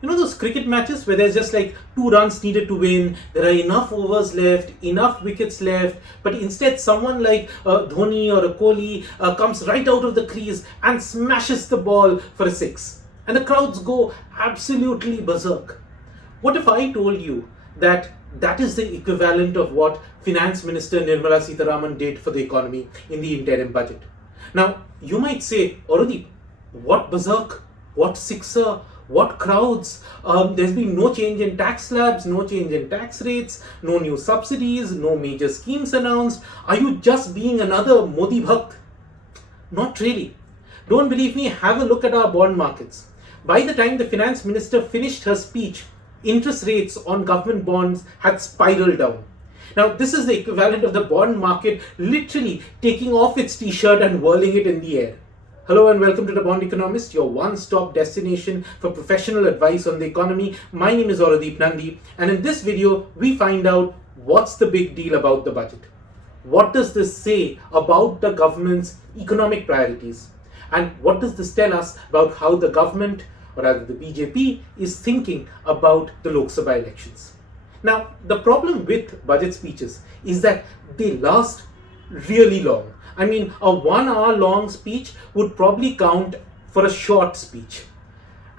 You know those cricket matches where there's just like 2 runs needed to win, there are enough overs left, enough wickets left, but instead someone like Dhoni or a Kohli comes right out of the crease and smashes the ball for a six. And the crowds go absolutely berserk. What if I told you that that is the equivalent of what Finance Minister Nirmala Sitharaman did for the economy in the interim budget? Now, you might say, Arudeep, what berserk? What sixer? What crowds? There's been no change in tax slabs, no change in tax rates, no new subsidies, no major schemes announced. Are you just being another Modi Bhakt? Not really. Don't believe me? Have a look at our bond markets. By the time the finance minister finished her speech, interest rates on government bonds had spiraled down. Now, this is the equivalent of the bond market literally taking off its t-shirt and whirling it in the air. Hello and welcome to The Bond Economist, your one-stop destination for professional advice on the economy. My name is Arudeep Nandi, and in this video, we find out what's the big deal about the budget. What does this say about the government's economic priorities? And what does this tell us about how the government, or rather the BJP, is thinking about the Lok Sabha elections? Now, the problem with budget speeches is that they last really long. I mean, a 1 hour long speech would probably count for a short speech.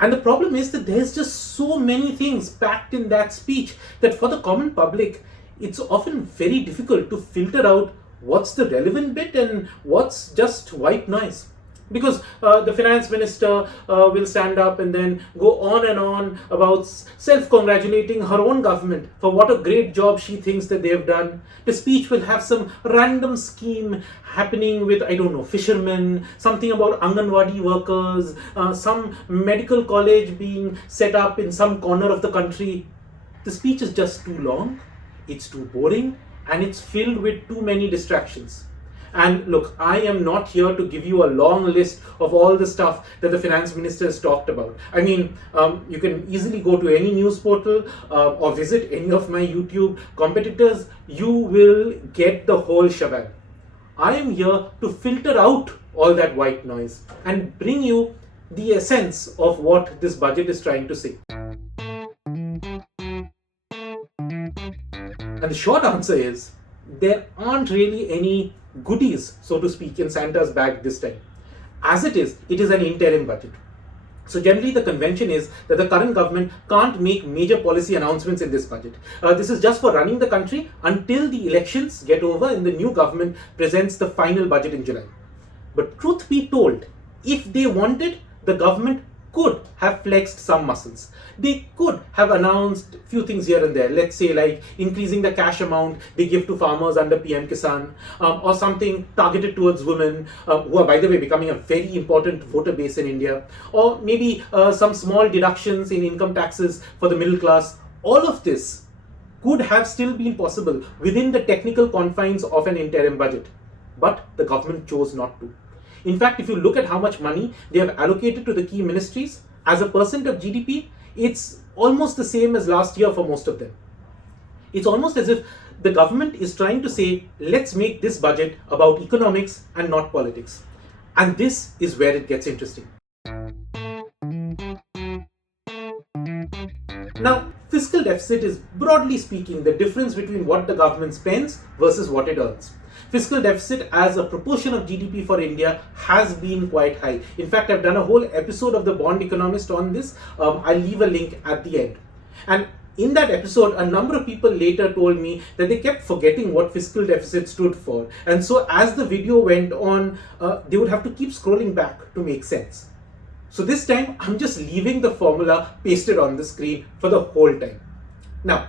And the problem is that there's just so many things packed in that speech that for the common public, it's often very difficult to filter out what's the relevant bit and what's just white noise. Because the finance minister will stand up and then go on and on about self-congratulating her own government for what a great job she thinks that they've done. The speech will have some random scheme happening with, I don't know, fishermen, something about Anganwadi workers, some medical college being set up in some corner of the country. The speech is just too long, it's too boring, and it's filled with too many distractions. And look, I am not here to give you a long list of all the stuff that the finance minister has talked about. I mean, you can easily go to any news portal or visit any of my YouTube competitors. You will get the whole shebang. I am here to filter out all that white noise and bring you the essence of what this budget is trying to say. And the short answer is, there aren't really any goodies, so to speak, in Santa's bag this time. As it is an interim budget. So generally the convention is that the current government can't make major policy announcements in this budget. This is just for running the country until the elections get over and the new government presents the final budget in July. But truth be told, if they wanted, the government could have flexed some muscles. They could have announced a few things here and there. Let's say like increasing the cash amount they give to farmers under PM Kisan, or something targeted towards women, who are, by the way, becoming a very important voter base in India, or maybe some small deductions in income taxes for the middle class. All of this could have still been possible within the technical confines of an interim budget, but the government chose not to. In fact, if you look at how much money they have allocated to the key ministries as a percent of GDP, it's almost the same as last year for most of them. It's almost as if the government is trying to say, let's make this budget about economics and not politics. And this is where it gets interesting. Now, fiscal deficit is, broadly speaking, the difference between what the government spends versus what it earns. Fiscal deficit as a proportion of GDP for India has been quite high. In fact, I've done a whole episode of The Bond Economist on this. I'll leave a link at the end. And in that episode, a number of people later told me that they kept forgetting what fiscal deficit stood for. And so as the video went on, they would have to keep scrolling back to make sense. So this time, I'm just leaving the formula pasted on the screen for the whole time. Now,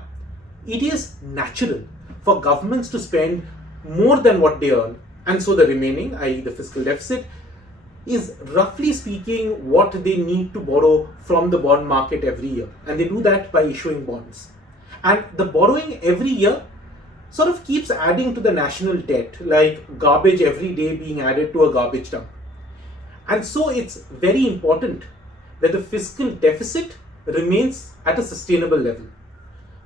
it is natural for governments to spend more than what they earn, and so the remaining, i.e. the fiscal deficit, is roughly speaking what they need to borrow from the bond market every year, and they do that by issuing bonds. And the borrowing every year sort of keeps adding to the national debt, like garbage every day being added to a garbage dump. And so it's very important that the fiscal deficit remains at a sustainable level.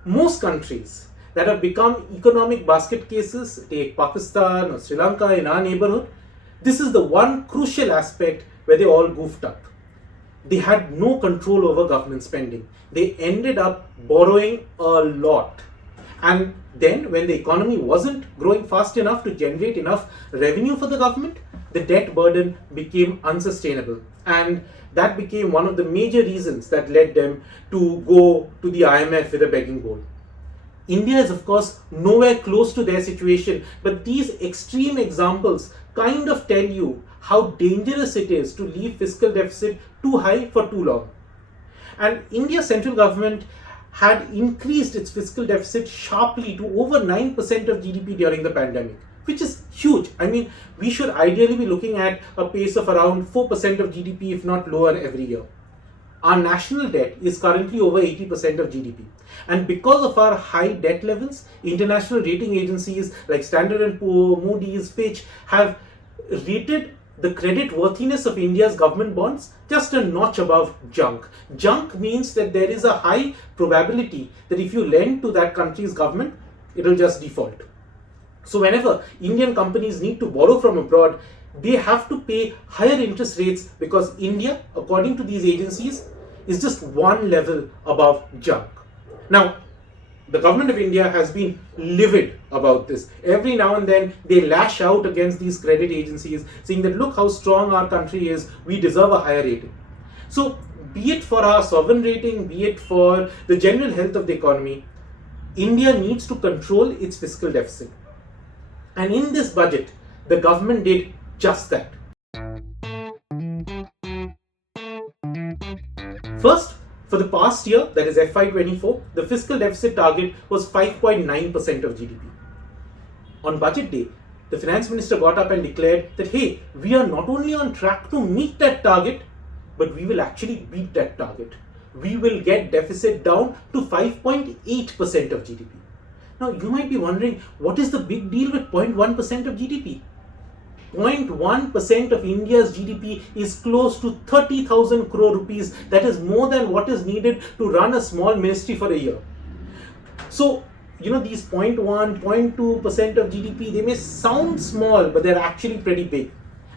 Most countries that have become economic basket cases, take Pakistan or Sri Lanka in our neighborhood, this is the one crucial aspect where they all goofed up. they had no control over government spending. They ended up borrowing a lot. And then, when the economy wasn't growing fast enough to generate enough revenue for the government, the debt burden became unsustainable. And that became one of the major reasons that led them to go to the IMF with a begging bowl. India is, of course, nowhere close to their situation, but these extreme examples kind of tell you how dangerous it is to leave fiscal deficit too high for too long. And India's central government had increased its fiscal deficit sharply to over 9% of GDP during the pandemic, which is huge. I mean, we should ideally be looking at a pace of around 4% of GDP, if not lower, every year. Our national debt is currently over 80% of GDP. And because of our high debt levels, international rating agencies like Standard & Poor, Moody's, Fitch have rated the credit worthiness of India's government bonds just a notch above junk. Junk means that there is a high probability that if you lend to that country's government, it will just default. So whenever Indian companies need to borrow from abroad, they have to pay higher interest rates because India, according to these agencies, is just one level above junk. Now, the government of India has been livid about this. Every now and then they lash out against these credit agencies, saying that look how strong our country is, we deserve a higher rating. So, be it for our sovereign rating, be it for the general health of the economy, India needs to control its fiscal deficit. And in this budget, the government did just that. First, for the past year, that is FY24, the fiscal deficit target was 5.9% of GDP. On budget day, the finance minister got up and declared that, hey, we are not only on track to meet that target, but we will actually beat that target. We will get deficit down to 5.8% of GDP. Now, you might be wondering, what is the big deal with 0.1% of GDP? 0.1% of India's GDP is close to 30,000 crore rupees. That is more than what is needed to run a small ministry for a year. So, these 0.1, 0.2% of GDP, they may sound small, but they're actually pretty big.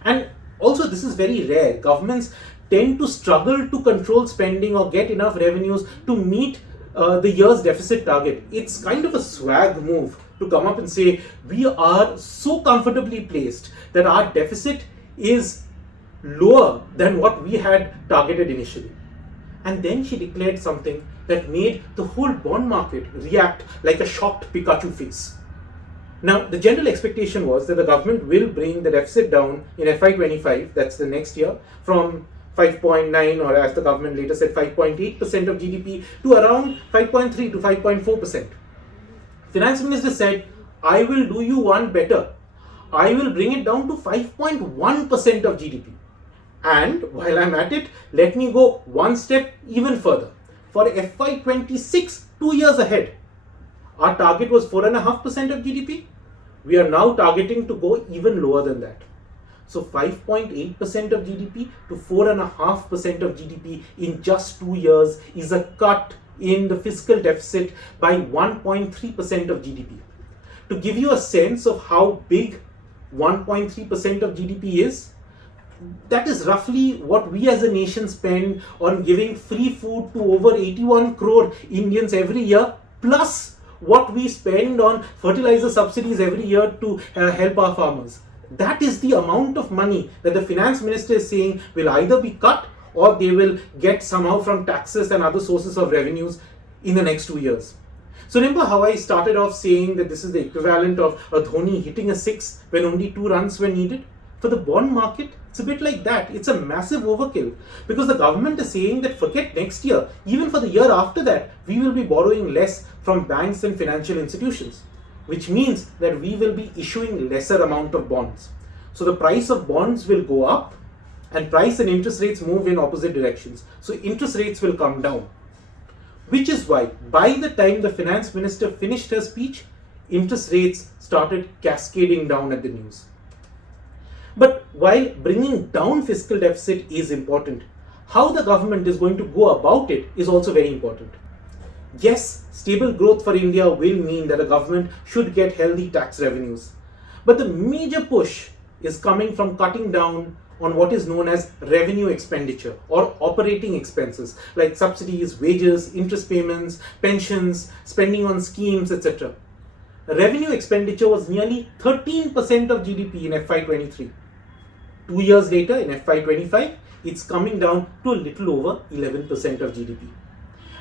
And also, this is very rare. Governments tend to struggle to control spending or get enough revenues to meet the year's deficit target. It's kind of a swag move to come up and say, we are so comfortably placed that our deficit is lower than what we had targeted initially. And then she declared something that made the whole bond market react like a shocked Pikachu face. Now, the general expectation was that the government will bring the deficit down in FY25, that's the next year, from 5.9, or as the government later said, 5.8% of GDP to around 5.3 to 5.4%. Finance Minister said, I will do you one better. I will bring it down to 5.1% of GDP. And while I'm at it, let me go one step even further. For FY26, 2 years ahead, our target was 4.5% of GDP. We are now targeting to go even lower than that. So 5.8% of GDP to 4.5% of GDP in just 2 years is a cut in the fiscal deficit by 1.3% of GDP. To give you a sense of how big 1.3% of GDP is, that is roughly what we as a nation spend on giving free food to over 81 crore Indians every year, plus what we spend on fertilizer subsidies every year to help our farmers. That is the amount of money that the finance minister is saying will either be cut or they will get somehow from taxes and other sources of revenues in the next 2 years. So remember how I started off saying that this is the equivalent of a Dhoni hitting a six when only 2 runs were needed? For the bond market, it's a bit like that. It's a massive overkill because the government is saying that forget next year, even for the year after that, we will be borrowing less from banks and financial institutions, which means that we will be issuing lesser amount of bonds. So the price of bonds will go up and price and interest rates move in opposite directions. So interest rates will come down, which is why by the time the finance minister finished her speech, interest rates started cascading down at the news. But while bringing down fiscal deficit is important, how the government is going to go about it is also very important. Yes, stable growth for India will mean that a government should get healthy tax revenues. But the major push is coming from cutting down on what is known as revenue expenditure or operating expenses like subsidies, wages, interest payments, pensions, spending on schemes, etc. Revenue expenditure was nearly 13% of GDP in FY23. 2 years later, in FY25, it's coming down to a little over 11% of GDP.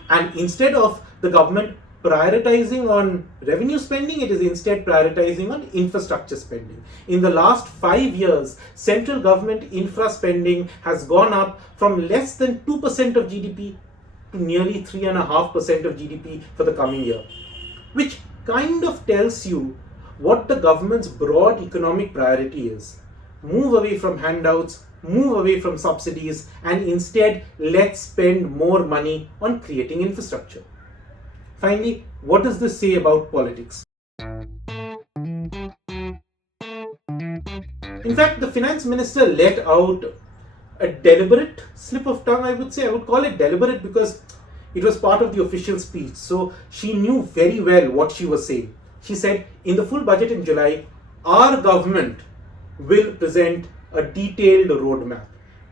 And instead of the government prioritizing on revenue spending, it is instead prioritizing on infrastructure spending. In the last 5 years, central government infra spending has gone up from less than 2% of GDP to nearly 3.5% of GDP for the coming year, which kind of tells you what the government's broad economic priority is. Move away from handouts, move away from subsidies, and instead let's spend more money on creating infrastructure. Finally, what does this say about politics? In fact, the finance minister let out a deliberate slip of tongue, I would say. I would call it deliberate because it was part of the official speech. So she knew very well what she was saying. She said, in the full budget in July, our government will present a detailed roadmap.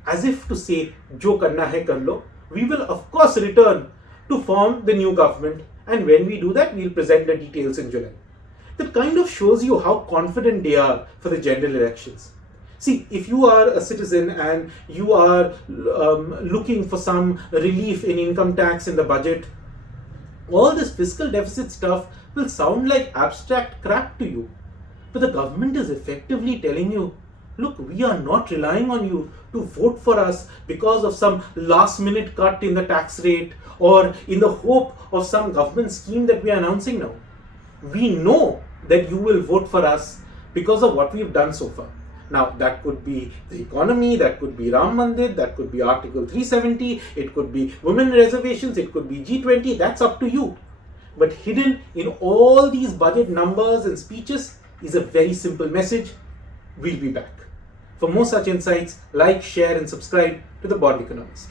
As if to say, jo karna hai kar lo. We will of course return to form the new government, and when we do that, we'll present the details in July. That kind of shows you how confident they are for the general elections. See, if you are a citizen and you are looking for some relief in income tax in the budget, all this fiscal deficit stuff will sound like abstract crap to you. But the government is effectively telling you, look, we are not relying on you to vote for us because of some last minute cut in the tax rate or in the hope of some government scheme that we are announcing now. We know that you will vote for us because of what we've done so far. Now, that could be the economy, that could be Ram Mandir, that could be Article 370, it could be women reservations, it could be G20, that's up to you. But hidden in all these budget numbers and speeches is a very simple message: we'll be back. For more such insights, like, share and subscribe to The Bond Economist.